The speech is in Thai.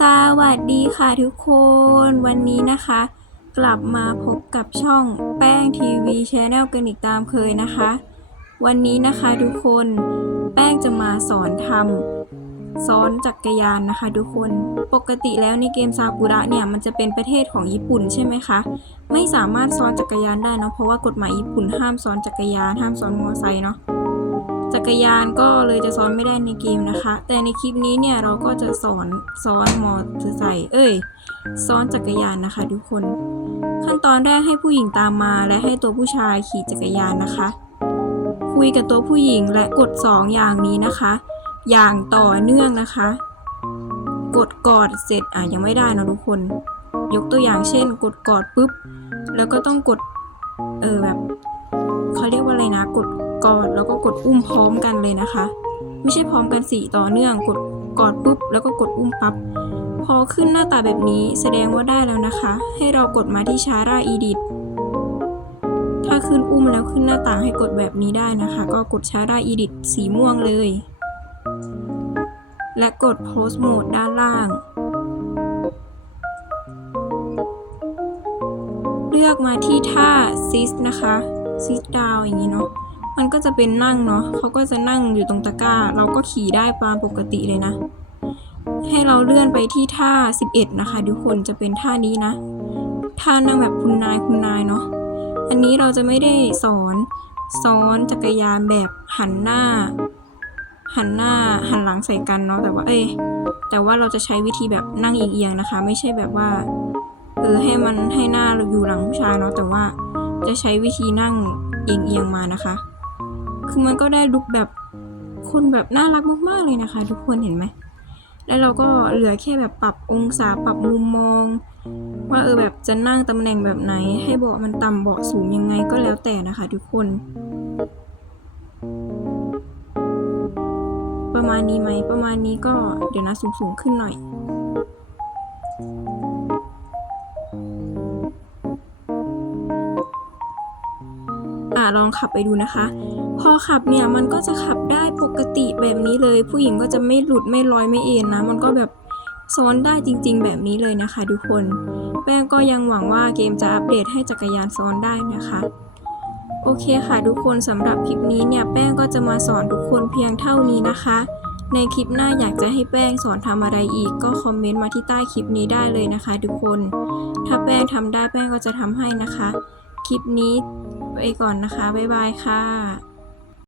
สวัสดีค่ะทุกคน วันนี้นะคะ กลับมาพบกับช่องแป้งทีวีชแนลกันอีกตามเคยนะคะ วันนี้นะคะทุกคนแป้งจะมาสอนทำซ้อนจักรยานนะคะ ทุกคนปกติแล้วในเกมซากุระเนี่ยมันจะเป็นประเทศของญี่ปุ่นใช่ไหมคะ ไม่สามารถซ้อนจักรยานได้เนาะเพราะว่ากฎหมายญี่ปุ่นห้ามซ้อนจักรยานห้ามซ้อนมอเตอร์ไซค์เนาะ จักรยานก็เลยจะซ้อนไม่ได้ในเกมนะคะ แต่ในคลิปนี้เนี่ยเราก็จะสอนซ้อนมอเตอร์ไซค์เอ้ยซ้อนจักรยานนะคะ ทุกคน ขั้นตอนแรกให้ผู้หญิงตามมาและให้ตัวผู้ชายขี่จักรยานนะคะ คุยกับตัวผู้หญิงและกด 2 อย่างนี้นะคะ อย่างต่อเนื่องนะคะ กดกอดเสร็จอะยังไม่ได้นะทุกคน ยกตัวอย่างเช่น กดกอดปุ๊บแล้วก็ต้องกดเออแบบ เขาเรียกว่าอะไรนะ กดกอดแล้วก็กดอุ้มพร้อมกันเลยนะคะ ไม่ใช่พร้อมกันสี่ต่อเนื่อง กดกอดปุ๊บแล้วก็กดอุ้มปั๊บพอขึ้นหน้าตาแบบนี้แสดงว่าได้แล้วนะคะ ให้เรากดมาที่ชาร่าอีดิทถ้าขึ้นอุ้มแล้วขึ้นหน้าต่างให้กดแบบนี้ได้นะคะ ก็กดชาร่าอีดิทสีม่วงเลย และกดโพสโหมดด้านล่าง เลือกมาที่ท่าซิสนะคะ ซิสดาวอย่างนี้เนาะมันก็จะเป็นนั่งเนาะเขาก็จะนั่งอยู่ตรงตะกร้า เราก็ขี่ได้ตามปกติเลยนะ ให้เราเลื่อนไปที่ท่า 11 นะคะทุกคนจะเป็นท่านี้นะ ท่านั่งแบบคุณนายคุณนายเนาะอันนี้เราจะไม่ได้สอนซ้อนจักรยานแบบหันหน้า หันหน้าหันหลังใส่กันเนาะแต่ว่าเอ้ยแต่ว่าเราจะใช้วิธีแบบนั่งเอียงๆนะคะ ไม่ใช่แบบว่าเออให้มันให้หน้าเราอยู่หลังผู้ชายเนาะแต่ว่า จะใช้วิธีนั่งเอียงๆมานะคะ คือมันก็ได้ลุกแบบคนแบบน่ารักมากๆเลยนะคะ ทุกคนเห็นไหมแล้วเราก็เหลือแค่แบบปรับองศาปรับมุมมอง ว่าเออแบบจะนั่งตำแหน่งแบบไหน ให้เบาะมันต่ำเบาะสูงยังไงก็แล้วแต่นะคะ ทุกคน ประมาณนี้ไหมประมาณนี้ก็เดี๋ยวนะสูงสูงๆขึ้นหน่อย ลองขับไปดูนะคะ พอขับเนี่ยมันก็จะขับได้ปกติแบบนี้เลย ผู้หญิงก็จะไม่หลุดไม่ลอยไม่เอ็นนะ มันก็แบบซ้อนได้จริง ๆ แบบนี้เลยนะคะ ทุกคน แป้งก็ยังหวังว่าเกมจะอัปเดตให้จักรยานซ้อนได้นะคะโอเคค่ะทุกคนสำหรับคลิปนี้เนี่ยแป้งก็จะมาสอนทุกคนเพียงเท่านี้นะคะ ในคลิปหน้าอยากจะให้แป้งสอนทำอะไรอีกก็คอมเมนต์มาที่ใต้คลิปนี้ได้เลยนะคะ ทุกคน ถ้าแป้งทำได้แป้งก็จะทำให้นะคะ คลิปนี้ไปก่อนนะคะ บ๊ายบายค่ะ